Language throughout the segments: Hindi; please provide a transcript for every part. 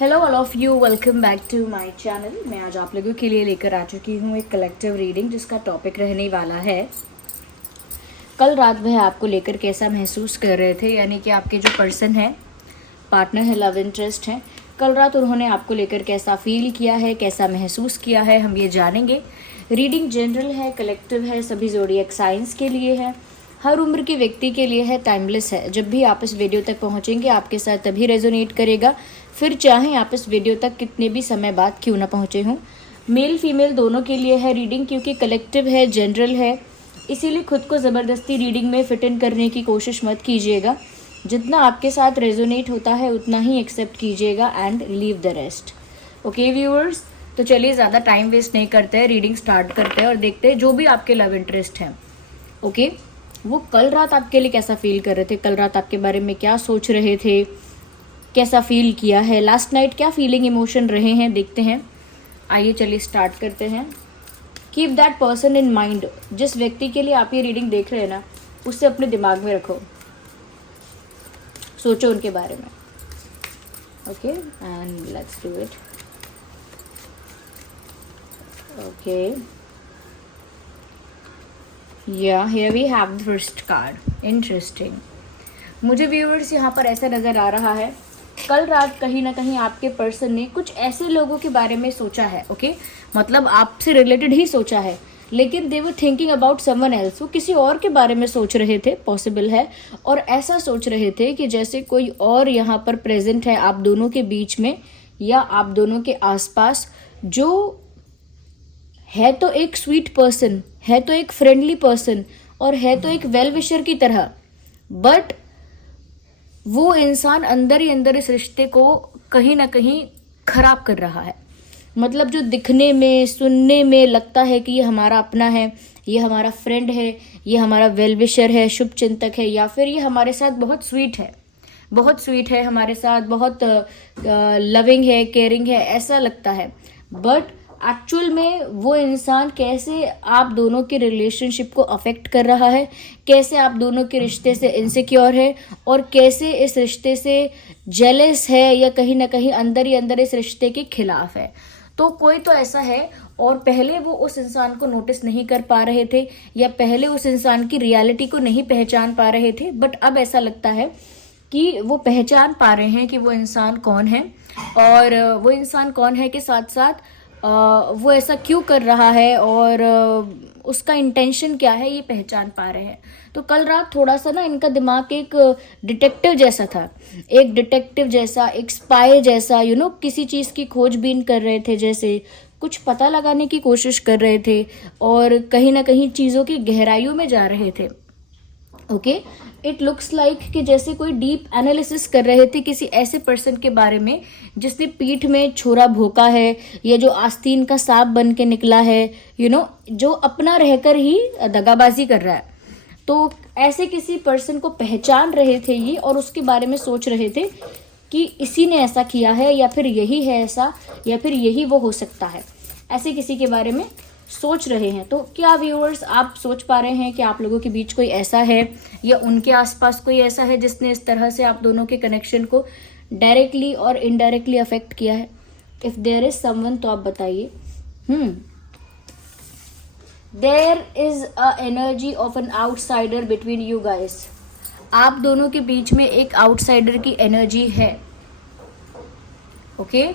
Hello all of you, welcome back to my channel. मैं आज आप लोगों के लिए लेकर आ चुकी हूँ एक कलेक्टिव रीडिंग जिसका टॉपिक रहने वाला है कल रात वह आपको लेकर कैसा महसूस कर रहे थे। यानी कि आपके जो पर्सन है, पार्टनर है, लव इंटरेस्ट है, कल रात उन्होंने आपको लेकर कैसा फील किया है, कैसा महसूस किया है, हम ये जानेंगे। रीडिंग जनरल है, कलेक्टिव है, सभी ज़ोडिएक साइंस के लिए है, हर उम्र के व्यक्ति के लिए है, टाइमलेस है। जब भी आप इस वीडियो तक पहुंचेंगे आपके साथ तभी रेजोनेट करेगा, फिर चाहे आप इस वीडियो तक कितने भी समय बाद क्यों ना पहुंचे हों। मेल फीमेल दोनों के लिए है रीडिंग, क्योंकि कलेक्टिव है, जनरल है, इसीलिए खुद को ज़बरदस्ती रीडिंग में फिट इन करने की कोशिश मत कीजिएगा। जितना आपके साथ रेजोनेट होता है उतना ही एक्सेप्ट कीजिएगा and leave the rest. Okay viewers, तो चलिए ज़्यादा टाइम वेस्ट नहीं करते हैं, रीडिंग स्टार्ट करते हैं और देखते हैं जो भी आपके लव इंटरेस्ट हैं, ओके, वो कल रात आपके लिए कैसा फील कर रहे थे, कल रात आपके बारे में क्या सोच रहे थे, कैसा फील किया है, लास्ट नाइट क्या फीलिंग इमोशन रहे हैं, देखते हैं। आइए चलिए स्टार्ट करते हैं। Keep that person in mind. जिस व्यक्ति के लिए आप ये रीडिंग देख रहे हैं ना, उससे अपने दिमाग में रखो, सोचो उनके बारे में। Okay and let's do it. Okay yeah here we have the first card. Interesting. मुझे व्यूअर्स यहाँ पर ऐसा नज़र आ रहा है, कल रात कहीं ना कहीं आपके पर्सन ने कुछ ऐसे लोगों के बारे में सोचा है। ओके मतलब आपसे रिलेटेड ही सोचा है, लेकिन they were thinking about someone else. वो किसी और के बारे में सोच रहे थे, पॉसिबल है, और ऐसा सोच रहे थे कि जैसे कोई और यहाँ पर प्रेजेंट है आप दोनों के बीच में या आप दोनों के आसपास, जो है तो एक स्वीट पर्सन, है तो एक फ्रेंडली पर्सन और है तो एक वेल विशर की तरह, बट वो इंसान अंदर ही अंदर इस रिश्ते को कहीं ना कहीं खराब कर रहा है। मतलब जो दिखने में, सुनने में लगता है कि ये हमारा अपना है, ये हमारा फ्रेंड है, ये हमारा वेल विशर है, शुभ चिंतक है, या फिर ये हमारे साथ बहुत स्वीट है, बहुत स्वीट है हमारे साथ, बहुत लविंग है, केयरिंग है, ऐसा लगता है, बट एक्चुअल में वो इंसान कैसे आप दोनों के रिलेशनशिप को अफेक्ट कर रहा है, कैसे आप दोनों के रिश्ते से इनसिक्योर है और कैसे इस रिश्ते से जेलस है या कहीं ना कहीं अंदर ही अंदर इस रिश्ते के खिलाफ है। तो कोई तो ऐसा है और पहले वो उस इंसान को नोटिस नहीं कर पा रहे थे या पहले उस इंसान की रियलिटी को नहीं पहचान पा रहे थे, बट अब ऐसा लगता है कि वो पहचान पा रहे हैं कि वो इंसान कौन है, और वो इंसान कौन है के साथ साथ वो ऐसा क्यों कर रहा है और उसका इंटेंशन क्या है, ये पहचान पा रहे हैं। तो कल रात थोड़ा सा ना इनका दिमाग एक डिटेक्टिव जैसा था, एक डिटेक्टिव जैसा, एक स्पाई जैसा, किसी चीज़ की खोजबीन कर रहे थे, जैसे कुछ पता लगाने की कोशिश कर रहे थे और कहीं ना कहीं चीज़ों की गहराइयों में जा रहे थे। ओके, इट लुक्स लाइक कि जैसे कोई डीप एनालिसिस कर रहे थे किसी ऐसे पर्सन के बारे में जिसने पीठ में छुरा भोंका है या जो आस्तीन का सांप बन के निकला है, जो अपना रहकर ही दगाबाजी कर रहा है। तो ऐसे किसी पर्सन को पहचान रहे थे ये और उसके बारे में सोच रहे थे कि इसी ने ऐसा किया है या फिर यही है ऐसा या फिर यही वो हो सकता है, ऐसे किसी के बारे में सोच रहे हैं। तो क्या व्यूअर्स आप सोच पा रहे हैं कि आप लोगों के बीच कोई ऐसा है या उनके आसपास कोई ऐसा है जिसने इस तरह से आप दोनों के कनेक्शन को डायरेक्टली और इनडायरेक्टली अफेक्ट किया है? इफ देयर इज समवन तो आप बताइए। There is a energy of an outsider between you guys. आप दोनों के बीच में एक आउटसाइडर की एनर्जी है। ओके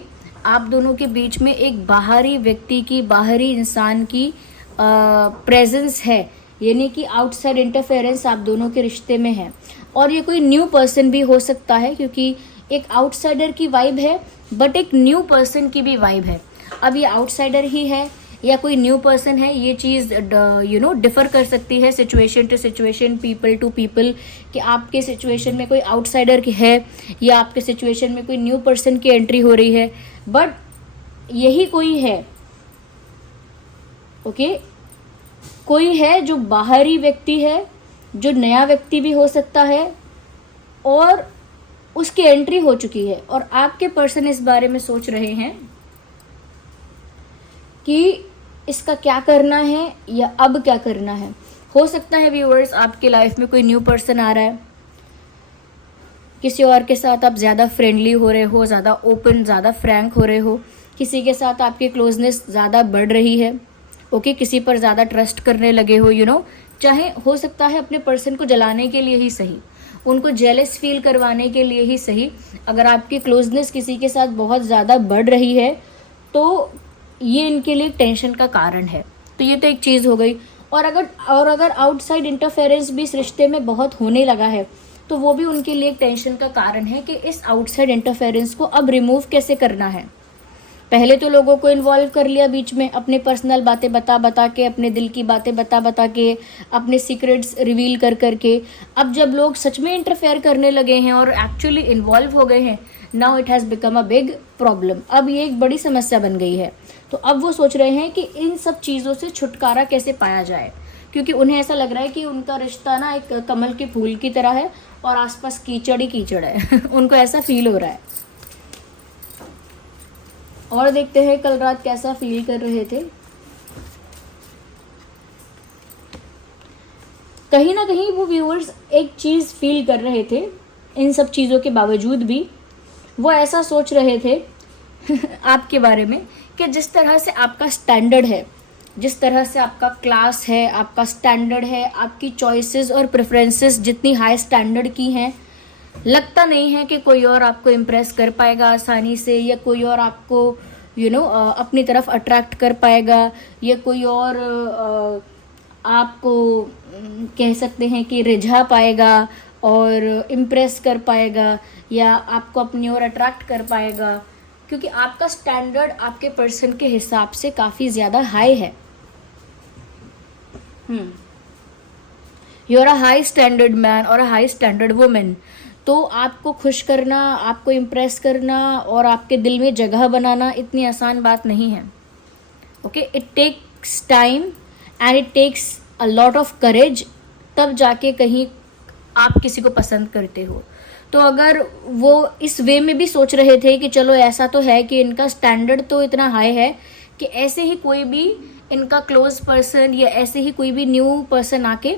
आप दोनों के बीच में एक बाहरी व्यक्ति की, बाहरी इंसान की प्रेजेंस है, यानी कि आउटसाइड इंटरफेरेंस आप दोनों के रिश्ते में है। और ये कोई न्यू पर्सन भी हो सकता है, क्योंकि एक आउटसाइडर की वाइब है बट एक न्यू पर्सन की भी वाइब है। अब ये आउटसाइडर ही है या कोई न्यू पर्सन है, ये चीज़ डिफर कर सकती है situation to situation, people to people, कि आपके सिचुएशन में कोई आउटसाइडर है या आपके सिचुएशन में कोई न्यू पर्सन की एंट्री हो रही है, बट यही कोई है। ओके कोई है जो बाहरी व्यक्ति है, जो नया व्यक्ति भी हो सकता है और उसकी एंट्री हो चुकी है, और आपके पर्सन इस बारे में सोच रहे हैं कि इसका क्या करना है या अब क्या करना है। हो सकता है व्यूअर्स आपके लाइफ में कोई न्यू पर्सन आ रहा है, किसी और के साथ आप ज़्यादा फ्रेंडली हो रहे हो, ज़्यादा ओपन, ज़्यादा फ्रैंक हो रहे हो, किसी के साथ आपकी क्लोजनेस ज़्यादा बढ़ रही है, ओके, किसी पर ज़्यादा ट्रस्ट करने लगे हो, यू नो, चाहे हो सकता है अपने पर्सन को जलाने के लिए ही सही, उनको जेलस फील करवाने के लिए ही सही, अगर आपकी क्लोजनेस किसी के साथ बहुत ज़्यादा बढ़ रही है तो ये इनके लिए टेंशन का कारण है। तो ये तो एक चीज़ हो गई। और अगर आउटसाइड इंटरफेरेंस भी इस रिश्ते में बहुत होने लगा है तो वो भी उनके लिए एक टेंशन का कारण है कि इस आउटसाइड इंटरफेरेंस को अब रिमूव कैसे करना है। पहले तो लोगों को इन्वॉल्व कर लिया बीच में, अपने पर्सनल बातें बता के, अपने दिल की बातें बता के, अपने सीक्रेट्स रिवील कर करके, अब जब लोग सच में इंटरफेयर करने लगे हैं और एक्चुअली इन्वॉल्व हो गए हैं, now it has become a big problem. अब ये एक बड़ी समस्या बन गई है। तो अब वो सोच रहे हैं कि इन सब चीज़ों से छुटकारा कैसे पाया जाए, क्योंकि उन्हें ऐसा लग रहा है कि उनका रिश्ता ना एक कमल के फूल की तरह है और आसपास कीचड़ ही कीचड़ है उनको ऐसा फील हो रहा है। और देखते हैं कल रात कैसा फील कर रहे थे। कहीं ना कहीं वो व्यूअर्स एक चीज़ फील कर रहे थे, इन सब चीज़ों के बावजूद भी वो ऐसा सोच रहे थे आपके बारे में कि जिस तरह से आपका स्टैंडर्ड है, जिस तरह से आपका क्लास है, आपका स्टैंडर्ड है, आपकी चॉइसेस और प्रेफरेंसेस जितनी हाई स्टैंडर्ड की हैं, लगता नहीं है कि कोई और आपको इम्प्रेस कर पाएगा आसानी से, या कोई और आपको अपनी तरफ अट्रैक्ट कर पाएगा, या कोई और आपको कह सकते हैं कि रिझा पाएगा और इम्प्रेस कर पाएगा, या आपको अपनी ओर अट्रैक्ट कर पाएगा, क्योंकि आपका स्टैंडर्ड आपके पर्सन के हिसाब से काफ़ी ज़्यादा हाई है। You are a high standard man और अ हाई स्टैंडर्ड वुमेन। तो आपको खुश करना, आपको इम्प्रेस करना और आपके दिल में जगह बनाना इतनी आसान बात नहीं है। Okay, it takes time and it takes a lot of courage, तब जाके कहीं आप किसी को पसंद करते हो। तो अगर वो इस वे में भी सोच रहे थे कि चलो ऐसा तो है कि इनका स्टैंडर्ड तो इतना हाई है कि ऐसे ही कोई भी इनका क्लोज पर्सन या ऐसे ही कोई भी न्यू पर्सन आके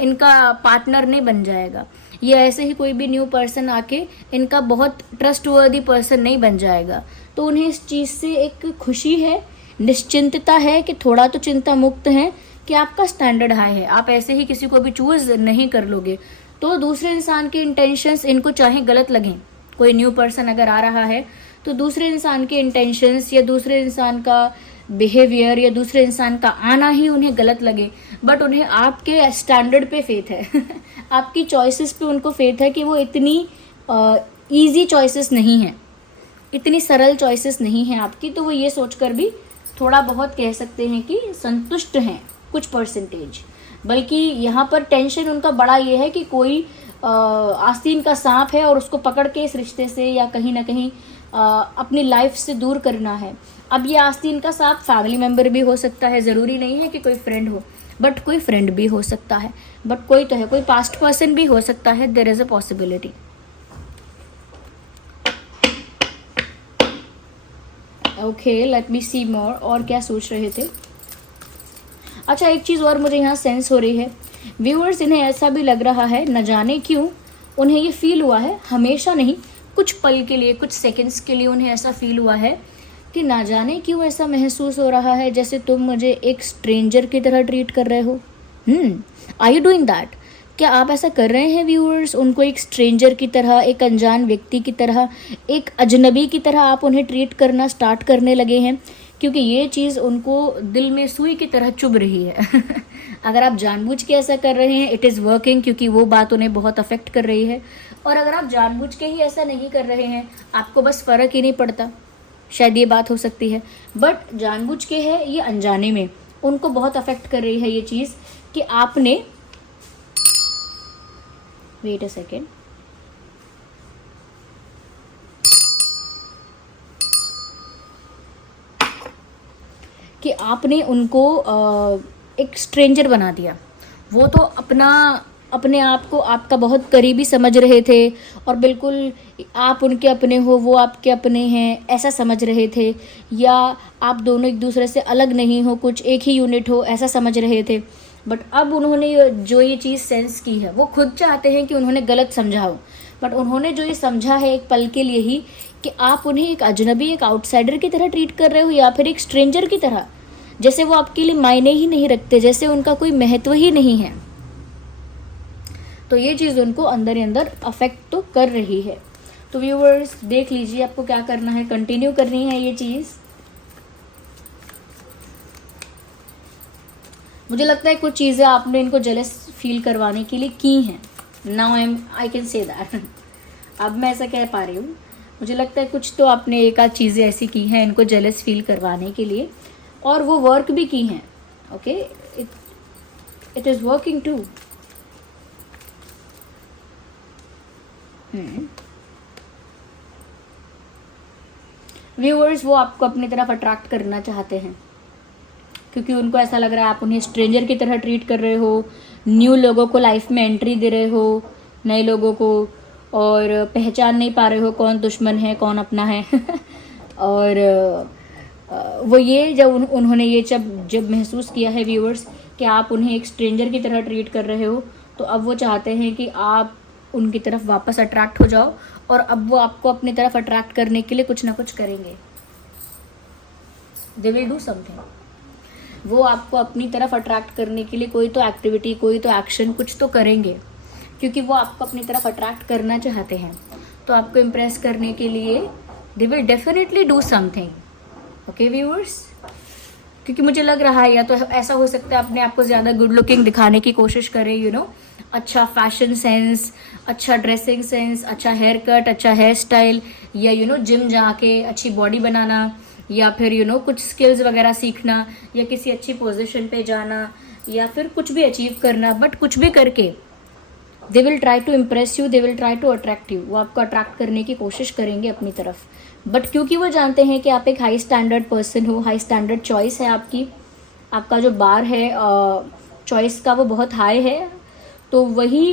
इनका पार्टनर नहीं बन जाएगा, या ऐसे ही कोई भी न्यू पर्सन आके इनका बहुत ट्रस्टवर्दी पर्सन नहीं बन जाएगा, तो उन्हें इस चीज़ से एक खुशी है, निश्चिंतता है कि थोड़ा तो चिंता मुक्त हैं कि आपका स्टैंडर्ड हाई है, आप ऐसे ही किसी को भी चूज़ नहीं कर लोगे। तो दूसरे इंसान के इंटेंशंस इनको चाहे गलत लगें, कोई न्यू पर्सन अगर आ रहा है तो दूसरे इंसान के इंटेंशंस या दूसरे इंसान का बिहेवियर या दूसरे इंसान का आना ही उन्हें गलत लगे, बट उन्हें आपके स्टैंडर्ड पे फेथ है आपकी चॉइसेस पे उनको फेथ है कि वो इतनी ईजी चॉइसेस नहीं हैं, इतनी सरल चॉइसेस नहीं हैं आपकी। तो वो ये सोचकर भी थोड़ा बहुत कह सकते हैं कि संतुष्ट हैं कुछ परसेंटेज। बल्कि यहाँ पर टेंशन उनका बड़ा ये है कि कोई आस्तीन का सांप है और उसको पकड़ के इस रिश्ते से या कहीं ना कहीं अपनी लाइफ से दूर करना है। अब ये आस्तीन का सांप फैमिली मेम्बर भी हो सकता है, ज़रूरी नहीं है कि कोई फ्रेंड हो, बट कोई फ्रेंड भी हो सकता है, बट कोई तो है, कोई पास्ट पर्सन भी हो सकता है, there is a possibility. Okay, let me see more. और क्या सोच रहे थे? अच्छा, एक चीज़ और मुझे यहाँ सेंस हो रही है व्यूअर्स, इन्हें ऐसा भी लग रहा है, न जाने क्यों उन्हें ये फील हुआ है, हमेशा नहीं, कुछ पल के लिए, कुछ सेकंड्स के लिए उन्हें ऐसा फील हुआ है कि ना जाने क्यों ऐसा महसूस हो रहा है जैसे तुम मुझे एक स्ट्रेंजर की तरह ट्रीट कर रहे हो। Are you doing that? क्या आप ऐसा कर रहे हैं व्यूअर्स? उनको एक स्ट्रेंजर की तरह, एक अनजान व्यक्ति की तरह, एक अजनबी की तरह आप उन्हें ट्रीट करना स्टार्ट करने लगे हैं, क्योंकि ये चीज़ उनको दिल में सुई की तरह चुभ रही है अगर आप जानबूझ के ऐसा कर रहे हैं, इट इज़ वर्किंग, क्योंकि वो बात उन्हें बहुत अफेक्ट कर रही है। और अगर आप जानबूझ के ही ऐसा नहीं कर रहे हैं, आपको बस फ़र्क ही नहीं पड़ता, शायद ये बात हो सकती है, बट जानबूझ के है ये अनजाने में उनको बहुत अफेक्ट कर रही है ये चीज़ कि आपने, वेट अ सेकेंड, कि आपने उनको एक स्ट्रेंजर बना दिया। वो तो अपने आप को आपका बहुत करीबी समझ रहे थे और बिल्कुल आप उनके अपने हो, वो आपके अपने हैं, ऐसा समझ रहे थे, या आप दोनों एक दूसरे से अलग नहीं हो, कुछ एक ही यूनिट हो, ऐसा समझ रहे थे। बट अब उन्होंने जो ये चीज़ सेंस की है, वो खुद चाहते हैं कि उन्होंने गलत समझा हो, बट उन्होंने जो ये समझा है एक पल के लिए ही कि आप उन्हें एक अजनबी, एक आउटसाइडर की तरह ट्रीट कर रहे हो या फिर एक स्ट्रेंजर की तरह, जैसे वो आपके लिए मायने ही नहीं रखते, जैसे उनका कोई महत्व ही नहीं है। तो ये चीज़ उनको अंदर ही अंदर अफेक्ट तो कर रही है। तो व्यूअर्स देख लीजिए आपको क्या करना है, कंटिन्यू करनी है ये चीज़। मुझे लगता है कुछ चीज़ें आपने इनको जेलस फील करवाने के लिए की हैं। Now I can say that अब मैं ऐसा कह पा रही हूँ। मुझे लगता है कुछ तो आपने एक आध चीज़ें ऐसी की हैं इनको जेलस फील करवाने के लिए, और वो वर्क भी की हैं। Okay, it is working too. Viewers वो आपको अपनी तरफ अट्रैक्ट करना चाहते हैं, क्योंकि उनको ऐसा लग रहा है आप उन्हें स्ट्रेंजर की तरह ट्रीट कर रहे हो, न्यू लोगों को लाइफ में एंट्री दे रहे हो, नए लोगों को, और पहचान नहीं पा रहे हो कौन दुश्मन है कौन अपना है। और वो ये जब उन्होंने ये जब महसूस किया है व्यूअर्स कि आप उन्हें एक स्ट्रेंजर की तरह ट्रीट कर रहे हो, तो अब वो चाहते हैं कि आप उनकी तरफ वापस अट्रैक्ट हो जाओ, और अब वो आपको अपनी तरफ अट्रैक्ट करने के लिए कुछ ना कुछ करेंगे। They will do something. वो आपको अपनी तरफ अट्रैक्ट करने के लिए कोई तो एक्टिविटी, कोई तो एक्शन, कुछ तो करेंगे, क्योंकि वो आपको अपनी तरफ अट्रैक्ट करना चाहते हैं। तो आपको इम्प्रेस करने के लिए they will definitely do something. Okay viewers, क्योंकि मुझे लग रहा है या तो ऐसा हो सकता है अपने आप को ज़्यादा गुड लुकिंग दिखाने की कोशिश करें, यू नो, अच्छा फैशन सेंस, अच्छा ड्रेसिंग सेंस, अच्छा हेयर कट, अच्छा हेयर स्टाइल, या यू नो जिम जाके अच्छी बॉडी बनाना, या फिर यू नो कुछ स्किल्स वगैरह सीखना, या किसी अच्छी पोजीशन पे जाना, या फिर कुछ भी अचीव करना। बट कुछ भी करके they will try to impress you, they will try to attract you. वो आपको अट्रैक्ट करने की कोशिश करेंगे अपनी तरफ, बट क्योंकि वो जानते हैं कि आप एक हाई स्टैंडर्ड पर्सन हो, हाई स्टैंडर्ड चॉइस है आपकी, आपका जो बार है चॉइस का वो बहुत हाई है, तो वही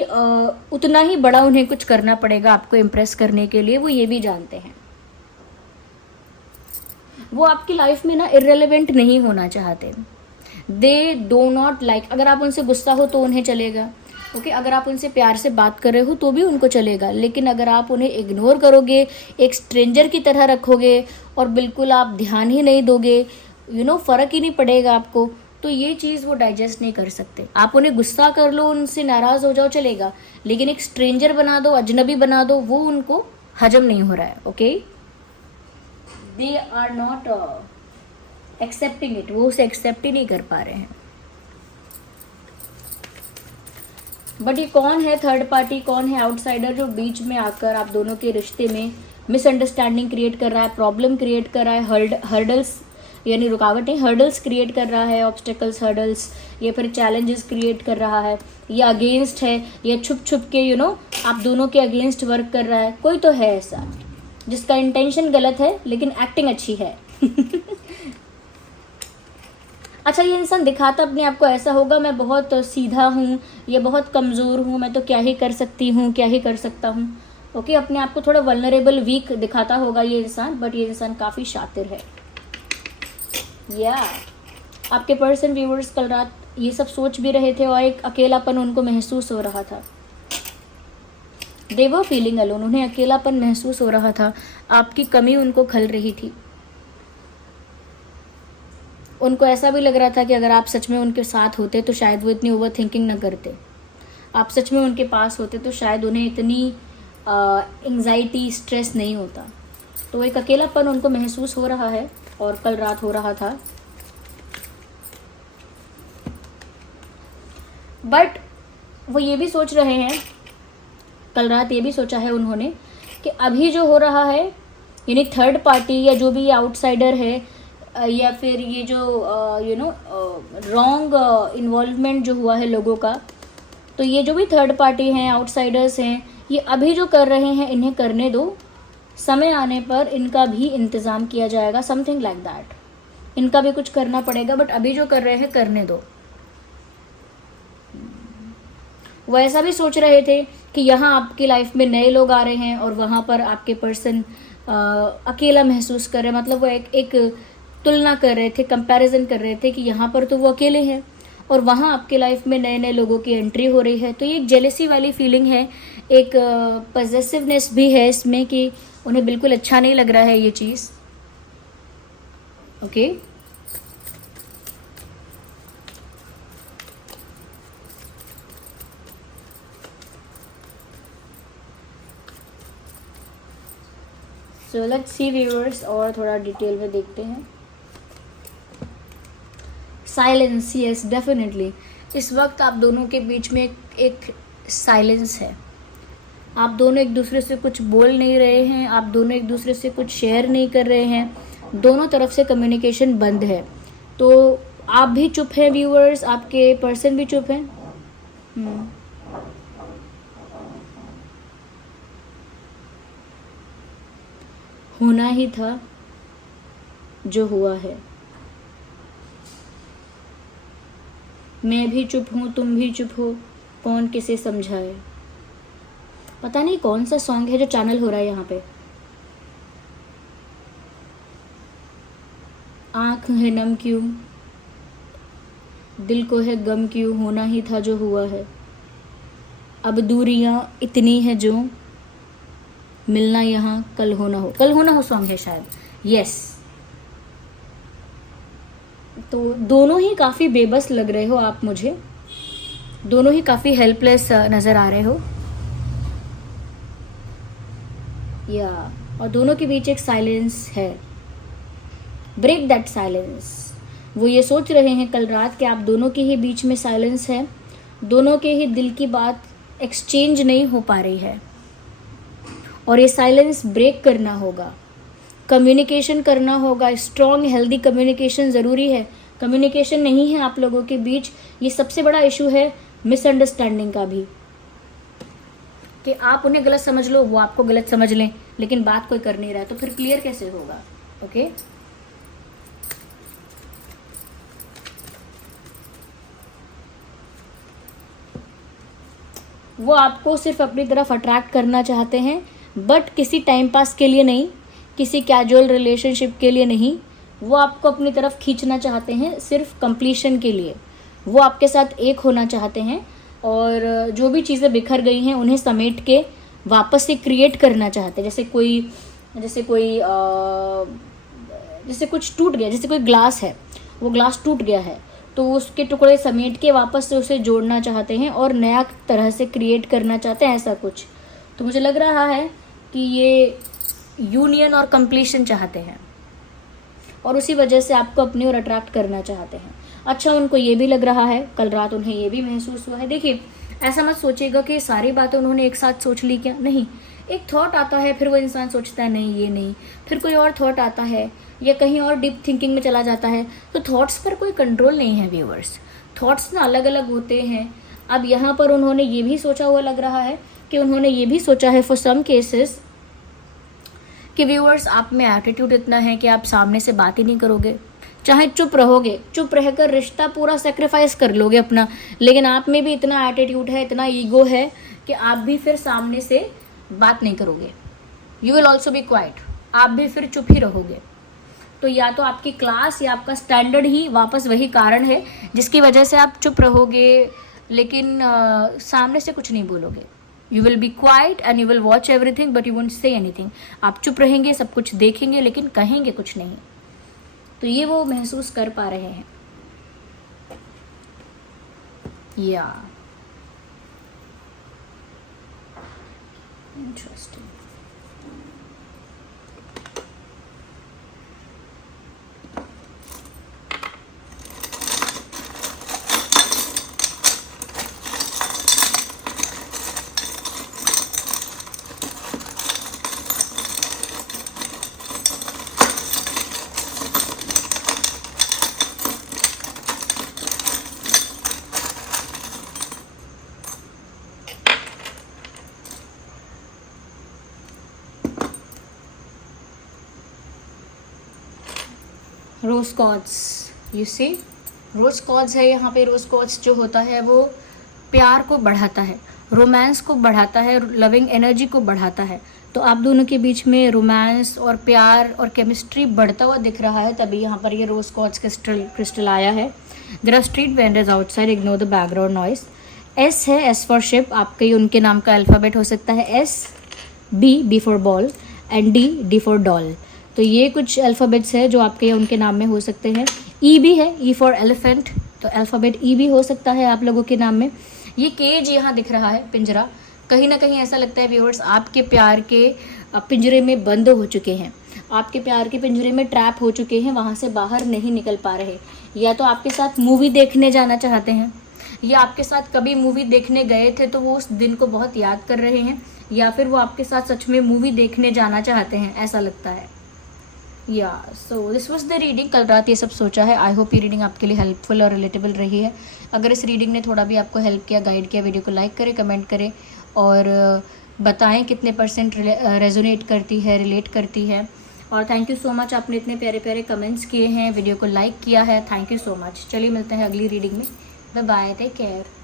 उतना ही बड़ा उन्हें कुछ करना पड़ेगा आपको इम्प्रेस करने के लिए। वो ये भी जानते हैं। वो आपकी लाइफ में ना इर्रेलेवेंट नहीं होना चाहते। दे डो नॉट लाइक, अगर आप उनसे गुस्सा हो तो उन्हें चलेगा, ओके, अगर आप उनसे प्यार से बात कर रहे हो तो भी उनको चलेगा, लेकिन अगर आप उन्हें इग्नोर करोगे, एक स्ट्रेंजर की तरह रखोगे और बिल्कुल आप ध्यान ही नहीं दोगे, यू नो फ़र्क ही नहीं पड़ेगा आपको, तो ये चीज़ वो डाइजेस्ट नहीं कर सकते। आप उन्हें गुस्सा कर लो, उनसे नाराज़ हो जाओ, चलेगा, लेकिन एक स्ट्रेंजर बना दो, अजनबी बना दो, वो उनको हजम नहीं हो रहा है। Okay, they are not accepting it, वो उसे एक्सेप्ट ही नहीं कर पा रहे हैं। बट ये कौन है थर्ड पार्टी, कौन है आउटसाइडर जो बीच में आकर आप दोनों के रिश्ते में मिसअंडरस्टैंडिंग क्रिएट कर रहा है, प्रॉब्लम क्रिएट कर रहा है, हर्डल्स यानी रुकावटें, हर्डल्स क्रिएट कर रहा है, ऑब्स्टेकल्स, हर्डल्स, या फिर चैलेंजेस क्रिएट कर रहा है, या अगेंस्ट है, या छुप छुप के यू नो आप दोनों के अगेंस्ट वर्क कर रहा है। कोई तो है ऐसा जिसका इंटेंशन गलत है लेकिन एक्टिंग अच्छी है। अच्छा, ये इंसान दिखाता अपने आप को ऐसा होगा, मैं बहुत सीधा हूँ, ये बहुत कमज़ोर हूँ, मैं तो क्या ही कर सकती हूँ, क्या ही कर सकता हूँ। ओके, अपने आप को थोड़ा वल्नरेबल, वीक दिखाता होगा ये इंसान, बट ये इंसान काफ़ी शातिर है। या आपके पर्सन व्यूअर्स कल रात ये सब सोच भी रहे थे और एक अकेलापन उनको महसूस हो रहा था। दे वर फीलिंग अलोन, उन्हें अकेलापन महसूस हो रहा था, आपकी कमी उनको खल रही थी। उनको ऐसा भी लग रहा था कि अगर आप सच में उनके साथ होते तो शायद वो इतनी ओवर थिंकिंग न करते, आप सच में उनके पास होते तो शायद उन्हें इतनी एंग्जाइटी, स्ट्रेस नहीं होता। तो एक अकेलापन उनको महसूस हो रहा है और कल रात हो रहा था। बट वो ये भी सोच रहे हैं, कल रात ये भी सोचा है उन्होंने कि अभी जो हो रहा है, यानी थर्ड पार्टी या जो भी आउटसाइडर है, या फिर ये जो यू नो रॉन्ग इन्वॉल्वमेंट जो हुआ है लोगों का, तो ये जो भी थर्ड पार्टी हैं, आउटसाइडर्स हैं, ये अभी जो कर रहे हैं इन्हें करने दो, समय आने पर इनका भी इंतज़ाम किया जाएगा, समथिंग लाइक दैट। इनका भी कुछ करना पड़ेगा, बट अभी जो कर रहे हैं करने दो। वो ऐसा भी सोच रहे थे कि यहाँ आपकी लाइफ में नए लोग आ रहे हैं और वहाँ पर आपके पर्सन अकेला महसूस कर रहे हैं, मतलब वो एक तुलना कर रहे थे, कंपैरिजन कर रहे थे कि यहाँ पर तो वो अकेले हैं और वहाँ आपके लाइफ में नए नए लोगों की एंट्री हो रही है। तो ये एक जेलेसी वाली फीलिंग है, एक पजेसिवनेस भी है इसमें कि उन्हें बिल्कुल अच्छा नहीं लग रहा है ये चीज़। Okay so let's see viewers, और थोड़ा डिटेल में देखते हैं। साइलेंस, यस डेफिनेटली इस वक्त आप दोनों के बीच में एक साइलेंस है। आप दोनों एक दूसरे से कुछ बोल नहीं रहे हैं, आप दोनों एक दूसरे से कुछ शेयर नहीं कर रहे हैं, दोनों तरफ से कम्युनिकेशन बंद है। तो आप भी चुप हैं व्यूअर्स, आपके पर्सन भी चुप हैं। होना ही था जो हुआ है। मैं भी चुप हूँ, तुम भी चुप हो, कौन किसे समझाए। पता नहीं कौन सा सॉन्ग है जो चैनल हो रहा है यहाँ पे। आँख है नम क्यों, दिल को है गम क्यों, होना ही था जो हुआ है। अब दूरियां इतनी है जो, मिलना यहाँ कल हो ना हो। कल हो ना हो सॉन्ग है शायद, यस। तो दोनों ही काफ़ी बेबस लग रहे हो आप मुझे, दोनों ही काफ़ी हेल्पलेस नज़र आ रहे हो या और दोनों के बीच एक साइलेंस है। Break that silence. वो ये सोच रहे हैं कल रात कि आप दोनों के ही बीच में साइलेंस है, दोनों के ही दिल की बात एक्सचेंज नहीं हो पा रही है और ये साइलेंस ब्रेक करना होगा, कम्युनिकेशन करना होगा। स्ट्रॉन्ग हेल्दी कम्युनिकेशन ज़रूरी है। कम्युनिकेशन नहीं है आप लोगों के बीच, ये सबसे बड़ा इशू है मिसअंडरस्टैंडिंग का भी, कि आप उन्हें गलत समझ लो, वो आपको गलत समझ लें, लेकिन बात कोई कर नहीं रहा है, तो फिर क्लियर कैसे होगा। ओके वो आपको सिर्फ अपनी तरफ अट्रैक्ट करना चाहते हैं, बट किसी टाइम पास के लिए नहीं, किसी कैजुअल रिलेशनशिप के लिए नहीं। वो आपको अपनी तरफ खींचना चाहते हैं सिर्फ कंप्लीशन के लिए। वो आपके साथ एक होना चाहते हैं और जो भी चीज़ें बिखर गई हैं उन्हें समेट के वापस से क्रिएट करना चाहते हैं। जैसे कुछ टूट गया, जैसे कोई ग्लास है, वो ग्लास टूट गया है तो उसके टुकड़े समेट के वापस से उसे जोड़ना चाहते हैं और नया तरह से क्रिएट करना चाहते हैं, ऐसा कुछ। तो मुझे लग रहा है कि ये यूनियन और कंप्लीशन चाहते हैं और उसी वजह से आपको अपनी ओर अट्रैक्ट करना चाहते हैं। अच्छा, उनको ये भी लग रहा है, कल रात उन्हें ये भी महसूस हुआ है। देखिए, ऐसा मत सोचिएगा कि सारी बातें उन्होंने एक साथ सोच ली, क्या नहीं। एक थॉट आता है, फिर वो इंसान सोचता है नहीं ये नहीं, फिर कोई और थॉट आता है या कहीं और डीप थिंकिंग में चला जाता है। तो थॉट्स पर कोई कंट्रोल नहीं है व्यूअर्स, थॉट्स ना अलग अलग होते हैं। अब यहाँ पर उन्होंने ये भी सोचा हुआ लग रहा है कि उन्होंने ये भी सोचा है फॉर सम केसेस कि व्यूअर्स आप में एटीट्यूड इतना है कि आप सामने से बात ही नहीं करोगे, चाहे चुप रहोगे, चुप रहकर रिश्ता पूरा सेक्रीफाइस कर लोगे अपना, लेकिन आप में भी इतना एटीट्यूड है, इतना ईगो है कि आप भी फिर सामने से बात नहीं करोगे। You will also be quite, आप भी फिर चुप ही रहोगे। तो या तो आपकी क्लास या आपका स्टैंडर्ड ही वापस वही कारण है जिसकी वजह से आप चुप रहोगे, लेकिन सामने से कुछ नहीं बोलोगे। You will be quiet and you will watch everything but you won't say anything. आप चुप रहेंगे, सब कुछ देखेंगे, लेकिन कहेंगे कुछ नहीं। तो ये वो महसूस कर पा रहे हैं या interesting. Rose quartz, you see rose quartz है यहाँ पे। रोज कॉर्ड्स जो होता है वो प्यार को बढ़ाता है, रोमांस को बढ़ाता है, लविंग एनर्जी को बढ़ाता है। तो आप दोनों के बीच में रोमांस और प्यार और केमिस्ट्री बढ़ता हुआ दिख रहा है, तभी यहाँ पर ये रोज कॉर्ड्स क्रिस्टल आया है। There are street vendors outside, ignore the background noise. S है, एस फॉर शिप, आपके उनके नाम का अल्फ़ाबेट हो सकता है S, B for ball and D for doll. तो ये कुछ अल्फ़ाबेट्स है जो आपके उनके नाम में हो सकते हैं। ई भी है, ई फॉर एलिफेंट, तो अल्फ़ाबेट ई भी हो सकता है आप लोगों के नाम में। ये केज यहाँ दिख रहा है, पिंजरा, कहीं ना कहीं ऐसा लगता है व्यूअर्स आपके प्यार के पिंजरे में बंद हो चुके हैं, आपके प्यार के पिंजरे में ट्रैप हो चुके हैं, वहाँ से बाहर नहीं निकल पा रहे। या तो आपके साथ मूवी देखने जाना चाहते हैं, या आपके साथ कभी मूवी देखने गए थे तो वो उस दिन को बहुत याद कर रहे हैं, या फिर वो आपके साथ सच में मूवी देखने जाना चाहते हैं, ऐसा लगता है। या so this was the reading. कल रात ये सब सोचा है। आई होप ये रीडिंग आपके लिए हेल्पफुल और रिलेटेबल रही है। अगर इस रीडिंग ने थोड़ा भी आपको हेल्प किया, गाइड किया, वीडियो को लाइक करें, कमेंट करें और बताएं कितने % रेजोनेट करती है, रिलेट करती है। और थैंक यू सो मच, आपने इतने प्यारे प्यारे कमेंट्स किए हैं, वीडियो को लाइक किया है, थैंक यू सो मच। चलिए मिलते हैं अगली रीडिंग में। Bye bye, take care.